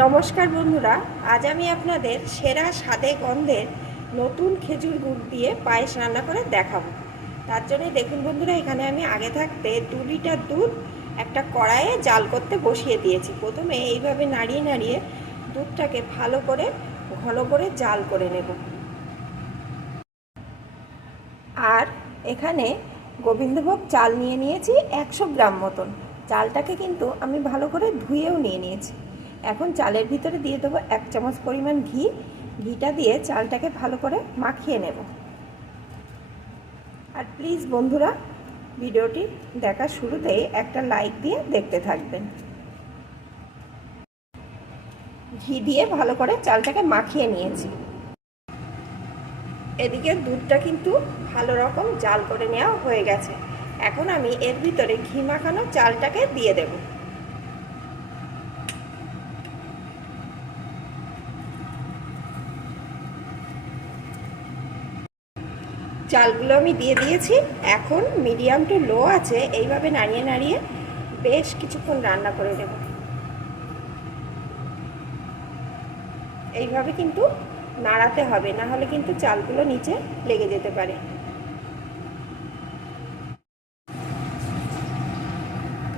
নমস্কার বন্ধুরা, আজ আমি আপনাদের সেরা স্বাদে গন্ধের নতুন খেজুর গুড় দিয়ে পায়েস রান্না করে দেখাবো। তার জন্য দেখুন বন্ধুরা, এখানে আমি আগে থাকতে দু লিটার দুধ একটা কড়াইয়ে জাল করতে বসিয়ে দিয়েছি। প্রথমে এইভাবে নাড়িয়ে নাড়িয়ে দুধটাকে ভালো করে, ঘন করে জাল করে নেব। আর এখানে গোবিন্দভোগ চাল নিয়ে নিয়েছি একশো গ্রাম মতন। চালটাকে কিন্তু আমি ভালো করে ধুয়েও নিয়ে নিয়েছি। এখন চালের ভিতরে দিয়ে দেবো এক চামচ পরিমাণ ঘি। ঘিটা দিয়ে চালটাকে ভালো করে মাখিয়ে নেব। আর প্লিজ বন্ধুরা, ভিডিওটি দেখার শুরুতেই একটা লাইক দিয়ে দেখতে থাকবেন। ঘি দিয়ে ভালো করে চালটাকে মাখিয়ে নিয়েছি। এদিকে দুধটা কিন্তু ভালো রকম জাল করে নেওয়া হয়ে গেছে। এখন আমি এর ভিতরে ঘি মাখানো চালটাকে দিয়ে দেব। চালগুলো আমি দিয়ে দিয়েছি। এখন মিডিয়াম টু লো আছে, এইভাবে নাড়িয়ে নাড়িয়ে বেশ কিছুক্ষণ রান্না করে নেব। এইভাবে কিন্তু নাড়াতে হবে, না হলে কিন্তু চালগুলো নিচে লেগে যেতে পারে।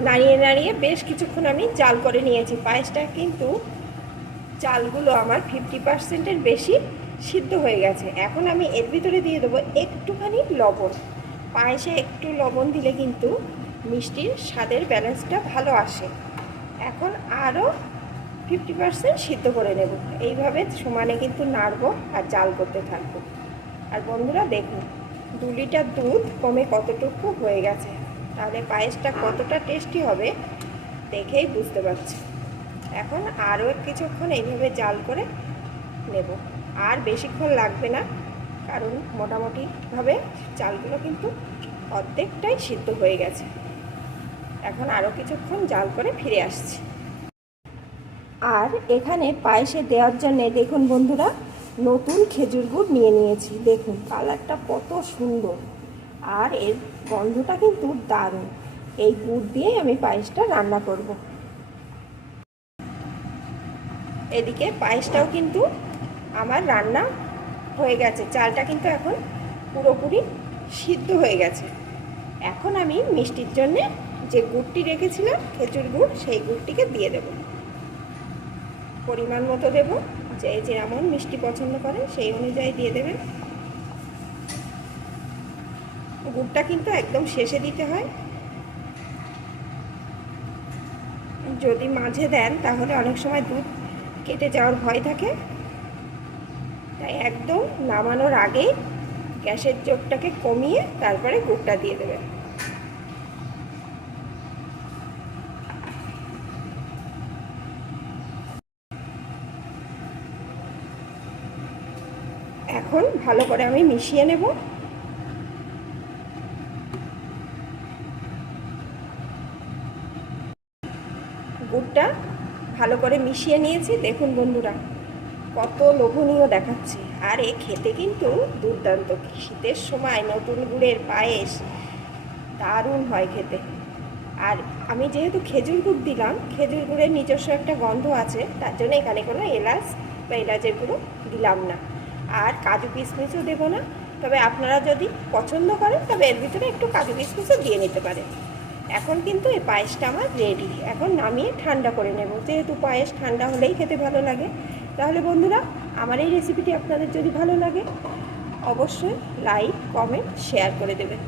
নাড়িয়ে নাড়িয়ে বেশ কিছুক্ষণ আমি চাল করে নিয়েছি। পায়েসটা কিন্তু চালগুলো আমার ফিফটি পার্সেন্টের বেশি সিদ্ধ হয়ে গেছে। এখন আমি এর ভিতরে দিয়ে দেবো একটুখানি লবণ। পায়েসে একটু লবণ দিলে কিন্তু মিষ্টির স্বাদের ব্যালেন্সটা ভালো আসে। এখন আরও ফিফটি পার্সেন্ট সিদ্ধ করে নেব। এইভাবে সমানে কিন্তু নাড়বো আর জাল করতে থাকব। আর বন্ধুরা দেখুন, দু লিটার দুধ কমে কতটুকু হয়ে গেছে? তাহলে পায়েসটা কতটা টেস্টি হবে দেখেই বুঝতে পারছি। এখন আরও কিছুক্ষণ এইভাবে জাল করে নেব। আর বেশিক্ষণ লাগবে না, কারণ মোটামুটিভাবে চালগুলো কিন্তু অর্ধেকটাই সিদ্ধ হয়ে গেছে। এখন আরও কিছুক্ষণ জাল করে ফিরে আসছি। আর এখানে পায়েসে দেওয়ার জন্য দেখুন বন্ধুরা, নতুন খেজুর গুড় নিয়ে নিয়েছি। দেখুন, কালারটা কত সুন্দর। আর এর গন্ধটা কিন্তু দারুণ। এই গুড় দিয়ে আমি পায়েসটা রান্না করব। এদিকে পায়েসটাও কিন্তু আমার রান্না হয়ে গেছে। চালটা কিন্তু এখন পুরোপুরি সিদ্ধ হয়ে গেছে। এখন আমি মিষ্টির জন্যে যে গুড়টি রেখেছিলাম, খেজুর গুড়, সেই গুড়টিকে দিয়ে দেব। পরিমাণ মতো দেব, যে যেমন মিষ্টি পছন্দ করে সেই অনুযায়ী দিয়ে দেবেন। গুড়টা কিন্তু একদম শেষে দিতে হয়। যদি মাঝে দেন, তাহলে অনেক সময় দুধ কেটে যাওয়ার ভয় থাকে। একদম নামানোর আগেই গ্যাসের চোখটাকে কমিয়ে তারপরে গুড়টা দিয়ে দেবেন এখন ভালো করে আমি মিশিয়ে নেব। গুড়টা ভালো করে মিশিয়ে নিয়েছি। দেখুন বন্ধুরা। কত লোভনীয় দেখাচ্ছে। আর এ খেতে কিন্তু দুর্দান্ত। শীতের সময় নতুন গুড়ের পায়েস দারুণ হয় খেতে। আর আমি যেহেতু খেজুর গুড় দিলাম, খেজুর গুড়ের নিজস্ব একটা গন্ধ আছে, তার জন্য এখানে কোনো এলাচ বা এলাচের গুঁড়ো দিলাম না। আর কাজু কিশমিশও দেবো না। তবে আপনারা যদি পছন্দ করেন, তবে এর ভিতরে একটু কাজু কিশমিশও দিয়ে নিতে পারেন। এখন কিন্তু এই পায়েসটা আমার রেডি এখন নামিয়ে ঠান্ডা করে নেব। যেহেতু পায়েস ঠান্ডা হলেই খেতে ভালো লাগে। তাহলে বন্ধুরা, আমার এই রেসিপিটি আপনাদের যদি ভালো লাগে, অবশ্যই লাইক কমেন্ট শেয়ার করে দেবেন।